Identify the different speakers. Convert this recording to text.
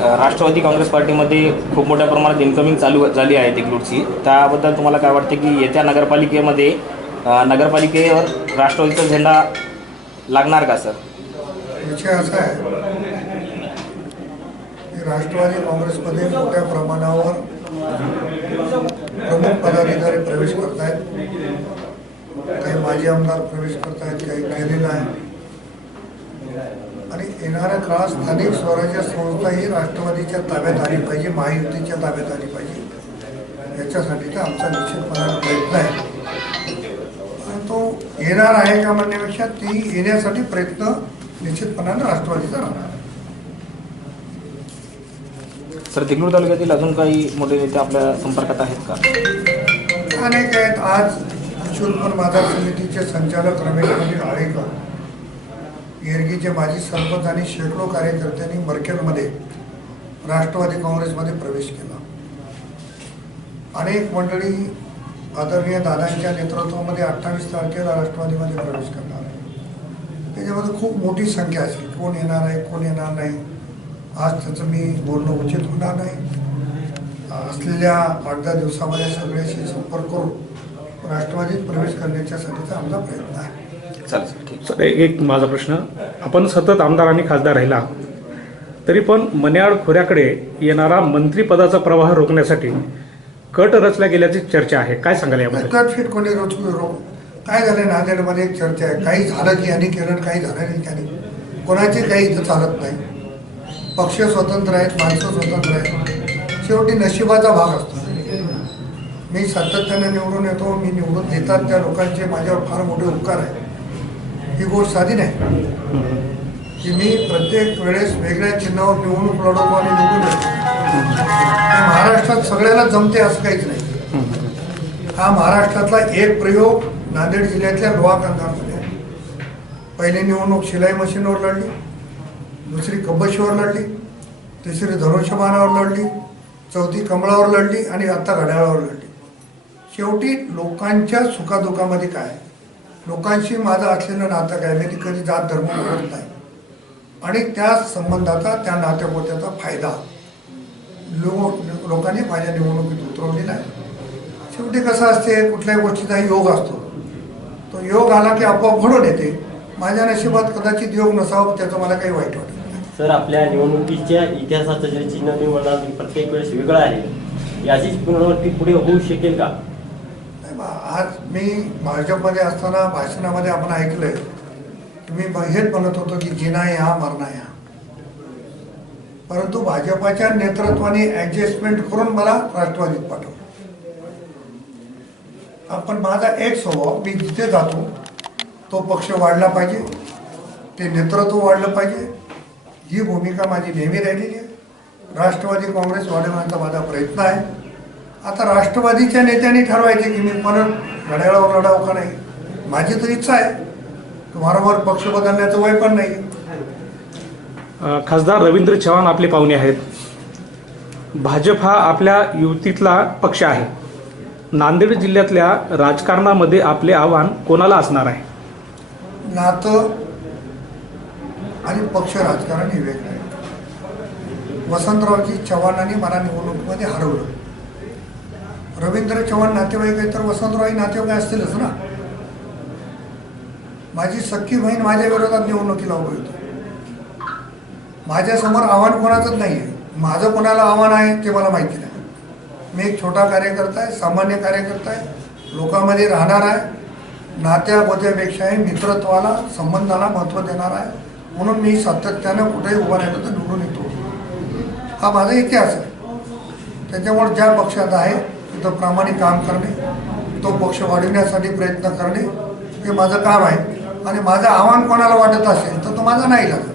Speaker 1: राष्ट्रवादी काँग्रेस पार्टीमध्ये खूप मोठ्या प्रमाणात इन्कमिंग चालू झाली आहे देगलूरची त्याबद्दल तुम्हाला काय वाटते की येत्या नगरपालिकेमध्ये नगरपालिकेवर राष्ट्रवादीचा झेंडा लागणार का सर?
Speaker 2: विषय असा आहे की राष्ट्रवादी काँग्रेसमध्ये मोठ्या प्रमाणावर प्रमुख पदाधिकारी प्रवेश करत आहेत काही माजी आमदार प्रवेश करत आहेत काही केलेला आहे. आणि येणाऱ्या काळात स्थानिक स्वराज्य संस्था ही राष्ट्रवादीच्या ताब्यात आली पाहिजे महायुतीच्या ताब्यात आली पाहिजे. याच्यासाठीचा आमचा निश्चितपणाने प्रयत्न आहे. आणि तो येणार आहे का म्हणण्यापेक्षा ती येण्यासाठी प्रयत्न निश्चितपणाने राष्ट्रवादीचा राहणार
Speaker 1: सर देगलूर तालुक्यातील अजून काही मोठे नेते आपल्या संपर्कात आहेत का?
Speaker 2: अनेक आहेत. आज शूरपूर बाजार समितीचे संचालक रमेश मंदिर आळेकर येरगीचे माजी सरपंच आणि शेकडो कार्यकर्त्यांनी मर्केलमध्ये राष्ट्रवादी काँग्रेसमध्ये प्रवेश केला. अनेक मंडळी आदरणीय दादांच्या नेतृत्वामध्ये अठ्ठावीस तारखेला राष्ट्रवादीमध्ये प्रवेश करणार आहे त्याच्यामध्ये खूप मोठी संख्या असेल. कोण येणार आहे कोण येणार नाही आज त्याचं मी बोलणं उचित होणार नाही. असलेल्या आठ दहा दिवसामध्ये सगळ्याशी संपर्क करून राष्ट्रवादीत प्रवेश करण्याच्यासाठीचा आमचा प्रयत्न आहे.
Speaker 1: चालेल सर.
Speaker 3: एक माझा प्रश्न. आपण सतत आमदार आणि खासदार राहिला तरी पण मन्याड खोऱ्याकडे येणारा मंत्रिपदाचा प्रवाह रोखण्यासाठी कट रचल्या गेल्याची चर्चा आहे. काय सांगाल याबद्दल?
Speaker 2: कटफिट कोणी रोज रो काय झालं नांदेडमध्ये एक चर्चा आहे. काही झालं की यांनी केलं काही झालं नाही त्याने. कोणाचे काही इथं चालत नाही. पक्ष स्वतंत्र आहेत माणसं स्वतंत्र आहेत. शेवटी नशिबाचा भाग असतो. मी सातत्याने निवडून येतो मी निवडून देतात त्या लोकांचे माझ्यावर फार मोठे उपकार आहे ही गोष्ट साधी नाही. की मी प्रत्येक वेळेस वेगळ्या चिन्हावर निवडणूक लढवतो आणि निवडून येतो महाराष्ट्रात सगळ्याला जमते असं काहीच नाही. हा महाराष्ट्रातला एक प्रयोग नांदेड जिल्ह्यातल्या लोहा कंधारमध्ये आहे. पहिली निवडणूक शिलाई मशीनवर लढली दुसरी कब्बशीवर लढली तिसरी धनुष्यबाणावर लढली चौथी कमळावर लढली आणि आता घड्याळावर लढली. शेवटी लोकांच्या सुखादुखामध्ये काय लोकांशी माझं असलेलं नातं काय? मी कधी जात धर्म करत नाही. आणि त्या संबंधाचा त्या नात्यापोत्याचा फायदा लो लोकांनी माझ्या निवडणुकीत उतरवलेला आहे. शेवटी कसं असते कुठल्याही गोष्टीचा योग असतो. तो योग आला की आपोआप घडून येते. माझ्या नशिबात कदाचित योग नसावं त्याचं मला काही वाईट वाटत
Speaker 4: सर आपल्या निवडणुकीच्या इतिहासाचं जे चिन्ह निवडणार प्रत्येक वेळेस वेगळं आहे. याचीच पुनरावृत्ती पुढे होऊ शकेल का?
Speaker 2: आज मी भाजपमध्ये असताना भाषणामध्ये आपण ऐकलंय मी हेच म्हणत होतो की जिना या मरणा या. परंतु भाजपाच्या नेतृत्वाने ऍडजस्टमेंट करून मला राष्ट्रवादीत पाठवलं. आपण माझा एक स्वभाव मी जिथे जातो तो पक्ष वाढला पाहिजे ते नेतृत्व वाढलं पाहिजे. ही भूमिका माझी नेहमी राहिलेली आहे. राष्ट्रवादी काँग्रेस वाढवण्याचा माझा प्रयत्न आहे. आता राष्ट्रवादीच्या नेत्यांनी ठरवायचे की मी परत घड्याळावर लढाव का नाही? माझी तर इच्छा आहे. वारंवार पक्ष बदलण्याचं वय पण नाही.
Speaker 3: खासदार रवींद्र चव्हाण आपले पाहुणे आहेत. भाजप हा आपल्या युतीतला पक्ष आहे. नांदेड जिल्ह्यातल्या राजकारणामध्ये आपले आव्हान कोणाला असणार आहे?
Speaker 2: नातं आणि पक्ष राजकारण हे वेगळं आहे. वसंतरावजी चव्हाणांनी मला निवडणुकीमध्ये हरवलं. रवींद्र चव्हाण नातेवाईक आहे तर वसंतरावही नातेवाईक असतीलच ना. माझी सख्खी बहीण माझ्या विरोधात निवडणुकीला उभं होती. माझ्यासमोर आव्हान कोणाचंच नाही आहे माझं कोणाला आव्हान आहे ते मला माहिती नाही. मी एक छोटा कार्यकर्ता आहे सामान्य कार्यकर्ता आहे लोकांमध्ये राहणार आहे नात्या गोत्यापेक्षाही मित्रत्वाला संबंधाला महत्त्व देणार आहे म्हणून मी सातत्यानं कुठेही उभा राहिलं तर निवडून येतो. हा माझा इतिहास आहे. त्याच्यामुळे ज्या पक्षात आहे तिथं प्रामाणिक काम करणे तो पक्ष वाढविण्यासाठी प्रयत्न करणे हे माझं काम आहे. आणि माझं आव्हान कोणाला वाटत असेल तर तो माझा नाही लागत.